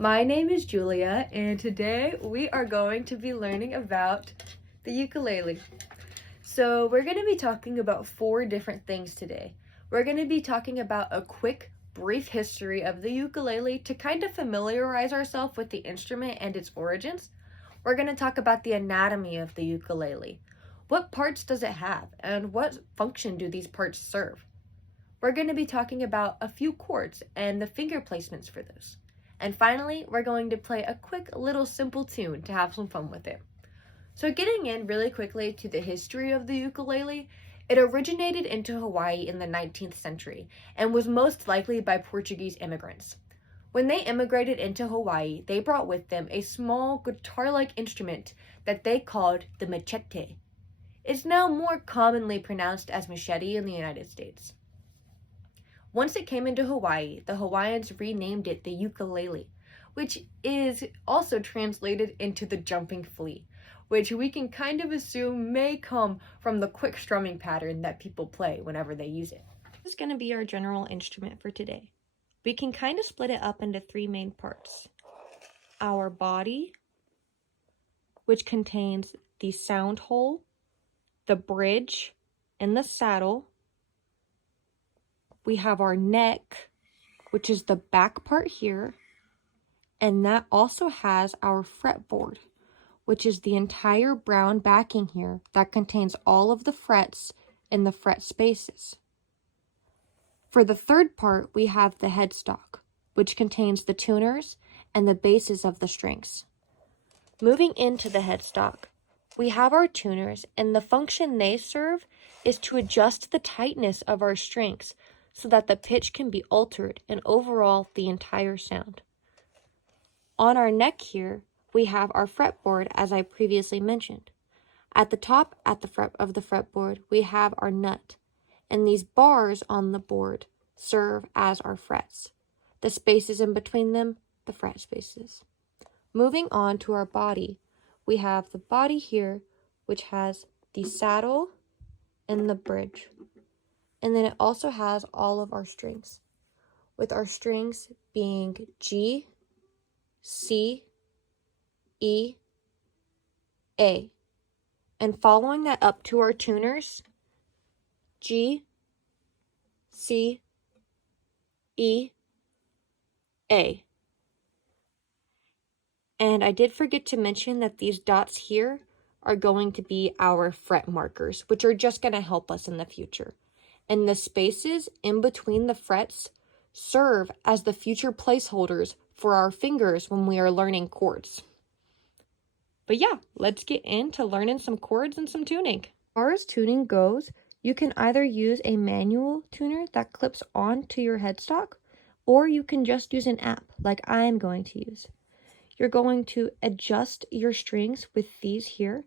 My name is Julia, and today we are going to be learning about the ukulele. So we're going to be talking about 4 different things today. We're going to be talking about a quick, brief history of the ukulele to kind of familiarize ourselves with the instrument and its origins. We're going to talk about the anatomy of the ukulele. What parts does it have, and what function do these parts serve? We're going to be talking about a few chords and the finger placements for those. And finally, we're going to play a quick little simple tune to have some fun with it. So getting in really quickly to the history of the ukulele, it originated into Hawaii in the 19th century and was most likely by Portuguese immigrants. When they immigrated into Hawaii, they brought with them a small guitar-like instrument that they called the machete. It's now more commonly pronounced as machete in the United States. Once it came into Hawaii, the Hawaiians renamed it the ukulele, which is also translated into the jumping flea, which we can kind of assume may come from the quick strumming pattern that people play whenever they use it. This is going to be our general instrument for today. We can kind of split it up into 3 main parts. Our body, which contains the sound hole, the bridge, and the saddle. We have our neck, which is the back part here, and that also has our fretboard, which is the entire brown backing here that contains all of the frets and the fret spaces. For the third part, we have the headstock, which contains the tuners and the bases of the strings. Moving into the headstock, we have our tuners, and the function they serve is to adjust the tightness of our strings so that the pitch can be altered and overall the entire sound. On our neck here, we have our fretboard, as I previously mentioned. At the top of the fretboard, we have our nut, and these bars on the board serve as our frets. The spaces in between them, the fret spaces. Moving on to our body, we have the body here, which has the saddle and the bridge. And then it also has all of our strings, with our strings being G, C, E, A. And following that up to our tuners, G, C, E, A. And I did forget to mention that these dots here are going to be our fret markers, which are just going to help us in the future. And the spaces in between the frets serve as the future placeholders for our fingers when we are learning chords. But yeah, let's get into learning some chords and some tuning. As far as tuning goes, you can either use a manual tuner that clips onto your headstock, or you can just use an app like I am going to use. You're going to adjust your strings with these here.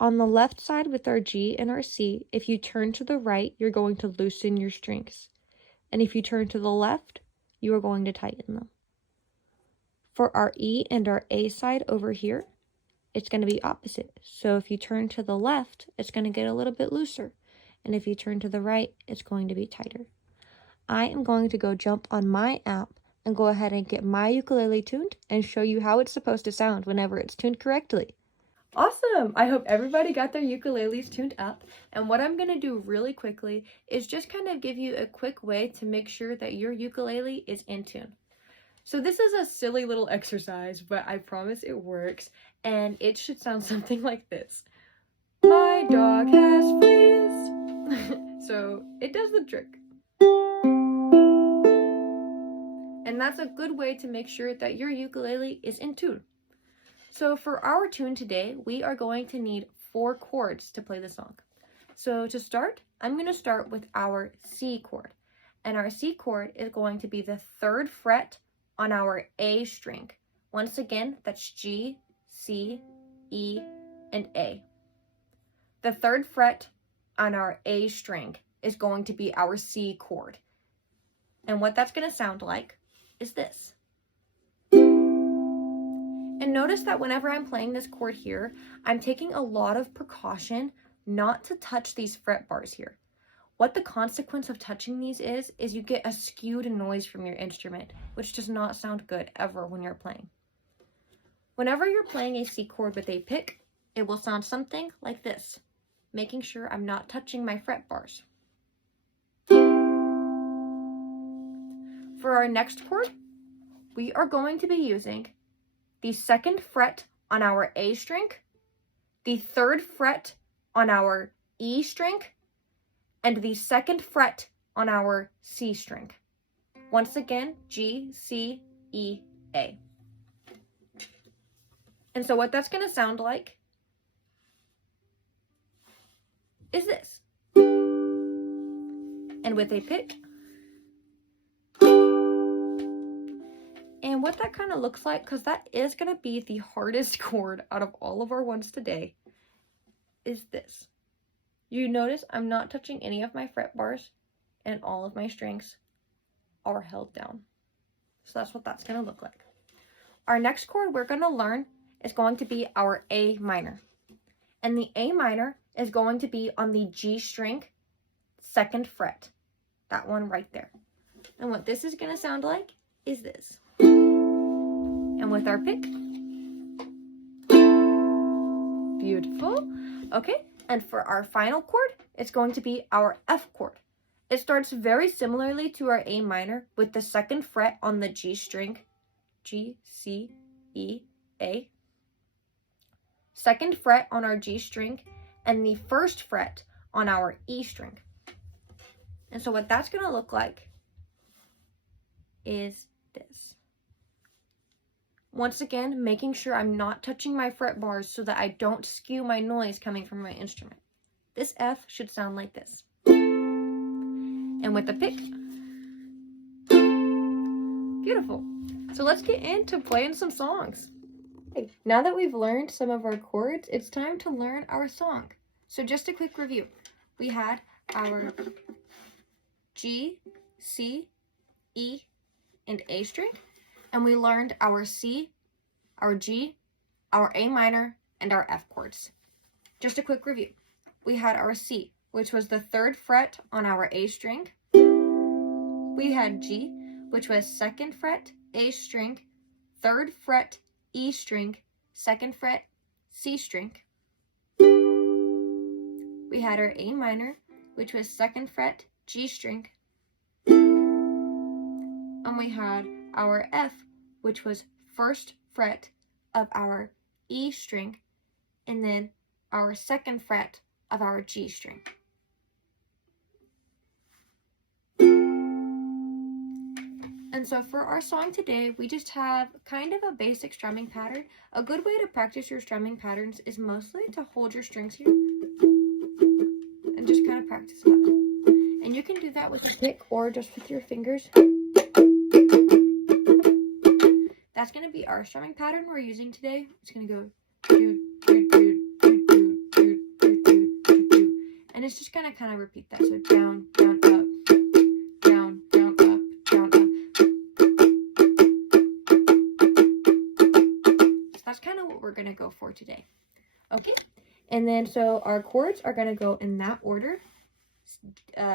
On the left side with our G and our C, if you turn to the right, you're going to loosen your strings. And if you turn to the left, you are going to tighten them. For our E and our A side over here, it's going to be opposite. So if you turn to the left, it's going to get a little bit looser. And if you turn to the right, it's going to be tighter. I am going to go jump on my app and go ahead and get my ukulele tuned and show you how it's supposed to sound whenever it's tuned correctly. Awesome! I hope everybody got their ukuleles tuned up, and what I'm going to do really quickly is just kind of give you a quick way to make sure that your ukulele is in tune. So this is a silly little exercise, but I promise it works, and it should sound something like this. My dog has fleas! So it does the trick. And that's a good way to make sure that your ukulele is in tune. So for our tune today, we are going to need 4 chords to play the song. So to start, I'm going to start with our C chord. And our C chord is going to be the 3rd fret on our A string. Once again, that's G, C, E, and A. The 3rd fret on our A string is going to be our C chord. And what that's going to sound like is this. And notice that whenever I'm playing this chord here, I'm taking a lot of precaution not to touch these fret bars here. what the consequence of touching these is you get a skewed noise from your instrument, which does not sound good ever when you're playing. Whenever you're playing a C chord with a pick, it will sound something like this, making sure I'm not touching my fret bars. For our next chord, we are going to be using the 2nd fret on our A string, the 3rd fret on our E string, and the 2nd fret on our C string. Once again, G, C, E, A. And so what that's going to sound like is this. And with a pick. And what that kind of looks like, because that is going to be the hardest chord out of all of our ones today, is this. You notice I'm not touching any of my fret bars, and all of my strings are held down. So that's what that's going to look like. Our next chord we're going to learn is going to be our A minor. And the A minor is going to be on the G string, 2nd fret. That one right there. And what this is going to sound like is this. And with our pick. Beautiful. Okay, and for our final chord, it's going to be our F chord. It starts very similarly to our A minor with the 2nd fret on the G string, G, C, E, A. 2nd fret on our G string, and the 1st fret on our E string. And so what that's going to look like is this. Once again, making sure I'm not touching my fret bars so that I don't skew my noise coming from my instrument. This F should sound like this. And with the pick. Beautiful. So let's get into playing some songs. Okay, now that we've learned some of our chords, it's time to learn our song. So just a quick review. We had our G, C, E, and A string. And we learned our C, our G, our A minor, and our F chords. Just a quick review. We had our C, which was the 3rd fret on our A string. We had G, which was 2nd fret, A string, 3rd fret, E string, 2nd fret, C string. We had our A minor, which was 2nd fret, G string. And we had our F, which was 1st fret of our E string, and then our 2nd fret of our G string. And so for our song today, we just have kind of a basic strumming pattern. A good way to practice your strumming patterns is mostly to hold your strings here and just kind of practice that. And you can do that with a pick or just with your fingers. That's going to be our strumming pattern we're using today. It's going to go do, do, do, do, do, do, do, do, do, do. And it's just going to kind of repeat that. So down, down, up, down, down, up, down, up. So that's kind of what we're going to go for today. Okay. And then so our chords are going to go in that order.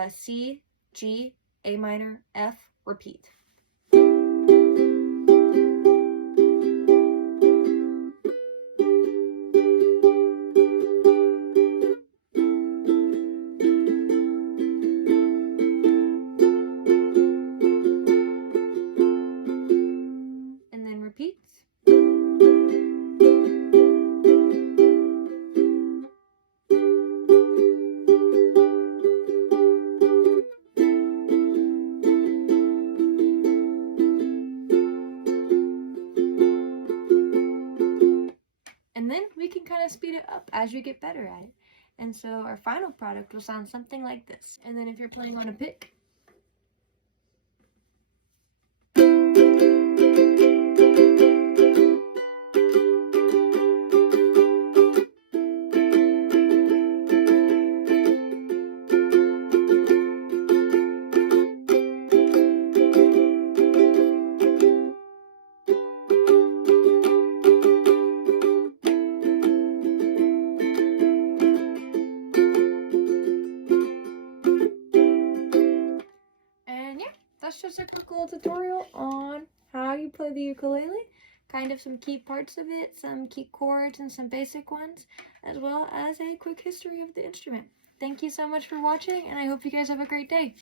C, G, A minor, F, repeat. And then we can kind of speed it up as you get better at it. And so our final product will sound something like this. And then if you're playing on a pick, just a quick little tutorial on how you play the ukulele, kind of some key parts of it, some key chords and some basic ones, as well as a quick history of the instrument. Thank you so much for watching, and I hope you guys have a great day.